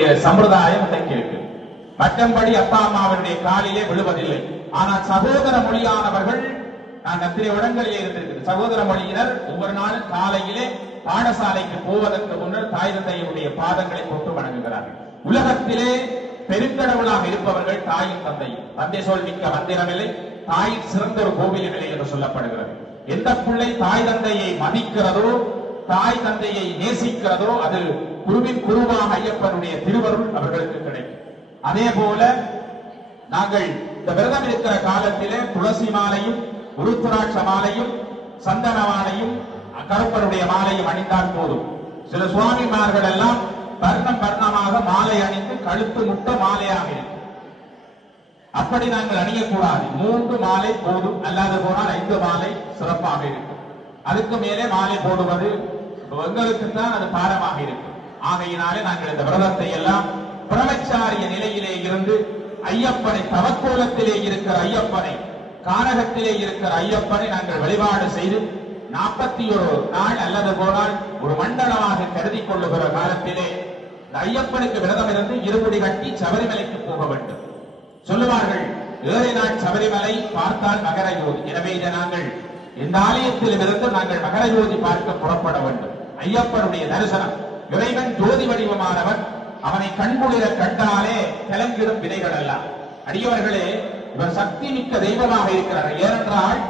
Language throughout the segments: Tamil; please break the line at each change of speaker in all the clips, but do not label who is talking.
நம்முடைய சம்பிரதாயம் இன்றைக்கு இருக்கு மற்றபடி அப்பா அம்மாவனுடைய காலிலே விழுவதில்லை. ஆனால் சகோதர மொழியானவர்கள் நான் எத்தனை இடங்களிலே இருந்திருக்கு சகோதர மொழியினர் ஒவ்வொரு நாளும் காலையிலே பாடசாலைக்கு போவதற்கு முன்னர் தாய் தந்தையுடைய பாதங்களை போட்டு வணங்குகிறார்கள். உலகத்திலே பெருங்கடவுளாக இருப்பவர்கள் தாயும் தந்தையும் தந்தை சொல் மிக்க மந்திரமில்லை தாயின் சிறந்த ஒரு கோவிலும் இல்லை என்று சொல்லப்படுகிறது. எந்த பிள்ளை தாய் தந்தையை மதிக்கிறதோ தாய் தந்தையை நேசிக்கிறதோ அது குருவின் குருவாக ஐயப்பனுடைய திருவருள் அவர்களுக்கு கிடைக்கும். அதே போல நாங்கள் இந்த விரதம் இருக்கிற காலத்திலே துளசி மாலையும் உருத்துராட்ச மாலையும் சந்தன மாலையும் கருப்பருடைய மாலையும் அணிந்தால் போதும். சில சுவாமிமார்கள் எல்லாம் வர்ணம் வர்ணமாக மாலை அணிந்து கழுத்து முட்ட மாலையாக இருக்கும். அப்படி நாங்கள் அணியக்கூடாது. மூன்று மாலை போதும். அல்லாது போனால் ஐந்து மாலை சிறப்பாக இருக்கும். அதுக்கு மேலே மாலை போடுவது எங்களுக்கு தான் அது பாரமாக இருக்கும். ஆகையினாலே நாங்கள் இந்த விரதத்தை எல்லாம் பிரமச்சாரிய நிலையிலே இருந்து ஐயப்பனை தவக்கோலத்திலே இருக்கிற ஐயப்பனை காரகத்திலே இருக்கிற ஐயப்பனை நாங்கள் வழிபாடு செய்து நாற்பத்தி ஒரு நாள் அல்லது போனால் ஒரு மண்டலமாக கருதி கொள்ளுகிற காலத்திலே இந்த ஐயப்பனுக்கு விரதம் இருந்து இருமுடி கட்டி சபரிமலைக்கு போக வேண்டும். சொல்லுவார்கள் ஏழை நாள் சபரிமலை பார்த்தால் மகர ஜோதி. எனவே இதை நாங்கள் இந்த ஆலயத்தில் இருந்து நாங்கள் மகர ஜோதி பார்க்க புறப்பட வேண்டும். ஐயப்பனுடைய தரிசனம். இறைவன் ஜோதி வடிவமானவன் அவனை கண்குளிர கண்டாலே கிளங்கிடும் விதைகள் எல்லாம். அடியவர்களே இவர் சக்தி மிக்க தெய்வமாக இருக்கிறார். ஏனென்றால்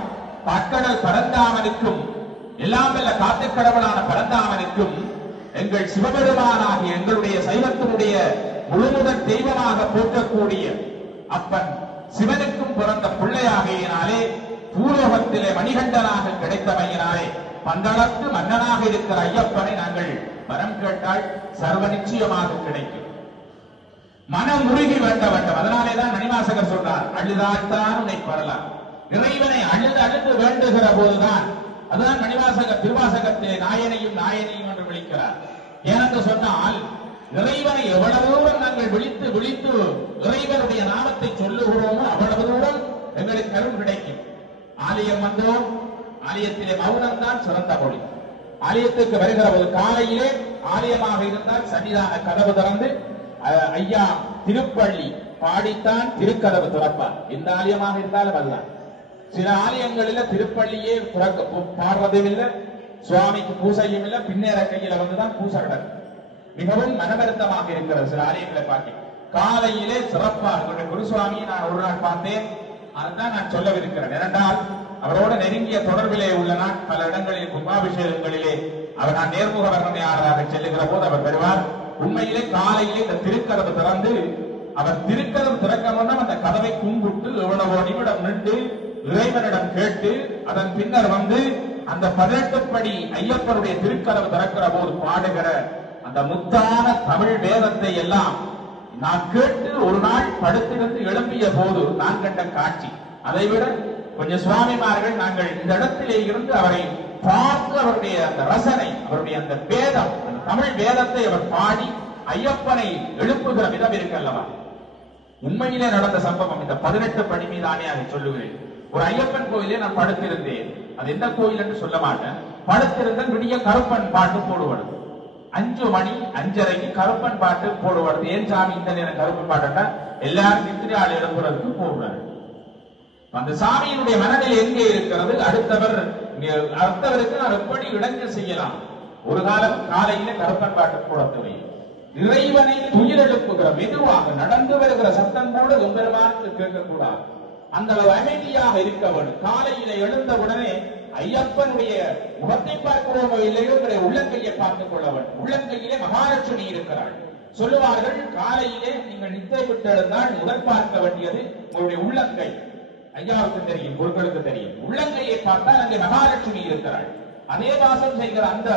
பக்கடல் பரந்தாமனுக்கும் எல்லாம் வல்ல காத்துக் கடவுளான பரந்தாமனுக்கும் எங்கள் சிவபெருமானாகிய எங்களுடைய சைவத்தினுடைய முழுமுதல் தெய்வமாக போற்றக்கூடிய அப்பன் சிவனுக்கும் பிறந்த பிள்ளையாகையினாலே பூலோகத்திலே மணிகண்டனாக கிடைத்தமையினாலே பந்தளத்து மன்னனாக இருக்கிற ஐயப்பனை நாங்கள் வரம் கேட்டால் சர்வ நிச்சயமாக கிடைக்கும். மனம் உருகி வேண்ட வேண்டும் அதனாலே தான் மணிவாசகர் சொல்றார் அழுதாத்தான் உன்னை பெறலாம் இறைவனை அழுது அழுது வேண்டுகிற போதுதான் அதுதான் மணிவாசகர் திருவாசகத்தை நாயனையும் நாயனையும் என்று விழிக்கிறார். ஏனென்று சொன்னால் இறைவனை எவ்வளவு தூரம் நாங்கள் விழித்து விழித்து இறைவனுடைய நாமத்தை சொல்லுகிறோமோ அவ்வளவு தூரம் எங்களுக்கு கருள் கிடைக்கும். ஆலயம் வந்தோம் ஆலயத்திலே மௌனம் தான் சிறந்த மொழி. ஆலயத்துக்கு வருகிற போது காலையிலே ஆலயமாக இருந்தால் சன்னிதான கதவு திறந்து ஐயா திருப்பள்ளி பாடித்தான் திருக்கதவு திறப்பார். எந்த ஆலயமாக இருந்தாலும் அதுதான். சில ஆலயங்களில திருப்பள்ளியே திறக்க பாடுறதும் இல்லை சுவாமிக்கு பூசையும் இல்லை பின்னேற கையில வந்துதான் பூசை கிடக்கு. மிகவும் மனவருத்தமாக இருக்கிறது சில ஆலயங்களை பார்க்க. காலையிலே சிறப்பாக குருசுவாமியை நான் ஒரு நாள் பார்த்தேன். அதுதான் நான் சொல்லவிருக்கிறேன். இரண்டால் அவரோட நெருங்கிய தொடர்பிலே உள்ள நான் பல இடங்களில் கும்பாபிஷேகங்களிலே அவர் நான் நேர்முக வர்ணனையாளராக செல்லுகிற போது அவர் பெறுவார் உண்மையிலே காலையிலே இந்த திருக்கதவு திறந்து அவர் திருக்கதவு திறக்க முன்னம் அந்த கதவை கும்பிட்டு எவ்வளவோ நிமிடம் நின்று இறைவனிடம் கேட்டு அதன் பின்னர் வந்து அந்த பதினெட்டு படி ஐயப்பனுடைய திருக்கதவு திறக்கிற போது பாடுகிற அந்த முத்தான தமிழ் வேதத்தை எல்லாம் நான் கேட்டு ஒரு நாள் படுத்திருந்து எழும்பிய போது நான் கண்ட காட்சி. அதைவிட கொஞ்சம் சுவாமிமார்கள் நாங்கள் இந்த இடத்திலே இருந்து அவரை பார்த்து அவருடைய அந்த ரசனை அவருடைய அந்த வேதம் அந்த தமிழ் வேதத்தை அவர் பாடி ஐயப்பனை எழுப்புகிற விதம் இருக்கு அல்லவா? உண்மையிலே நடந்த சம்பவம் இந்த பதினெட்டு படி மீதானே அதை சொல்லுகிறேன். ஒரு ஐயப்பன் கோயிலே நான் படுத்திருந்தேன். அது எந்த கோயில் என்று சொல்ல மாட்டேன். படுத்திருந்தேன் விடிய கருப்பன் பாட்டு போடுவது அஞ்சு மணி அஞ்சரைக்கு கருப்பன் பாட்டு போடுவது ஏன் சாமி இந்த நேரம் கருப்பன் பாட்டுட்டா எல்லாரும் நித்திரை ஆள் எழுப்புறதுக்கு போடுறாரு அந்த சாமியினுடைய மனதில் எங்கே இருக்கிறது? அடுத்தவர் அடுத்தவருக்கு நான் எப்படி இடைஞ்சல் செய்யலாம்? ஒரு காலம் காலையில கருப்பன் பாட்டு போட இறைவனை துயிலெழுப்புகிற மெதுவாக நடந்து வருகிற சத்தம் கூட எம்பெருமானுக்கு கேட்கக்கூடாது. அந்த அளவு அமைதியாக இருக்க வேண்டும். காலையில எழுந்த உடனே ஐயப்பனுடைய முகத்தை பார்க்கிறோமோ இல்லையோ உங்களுடைய உள்ளங்கையை பார்த்துக் கொள்ள வேண்டும். உள்ளங்கையிலே மகாலட்சுமி இருக்கிறாள். சொல்லுவார்கள் காலையிலே நீங்கள் நித்தை விட்டு எழுந்தால் முதல் பார்க்க வேண்டியது உங்களுடைய உள்ளங்கை. ஐயாவுக்கு தெரியும் குருக்களுக்கு தெரியும். உள்ளங்கையை பார்த்தால் அங்கே மகாலட்சுமி இருக்கிறாள். அதே வாசம் செய்கிற அந்த